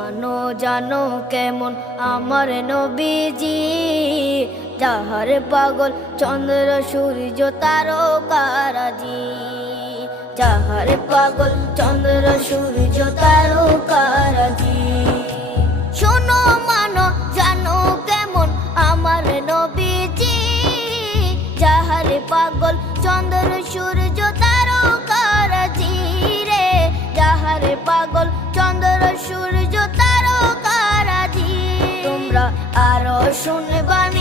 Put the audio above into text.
মানো জানো কেমন আমার নবীজি, যাহার পাগল চন্দ্র সূর্য তারকারাজি, যাহার পাগল চন্দ্র সূর্য তারকারাজি। শোনো মানো জানো কেমন আমার নবীজি, যাহার পাগল চন্দ্র সূর্য তারকারাজি রে, যাহার পাগল চন্দ্র সূর্য তারকারাজি। তোমরা আরো শুনবানি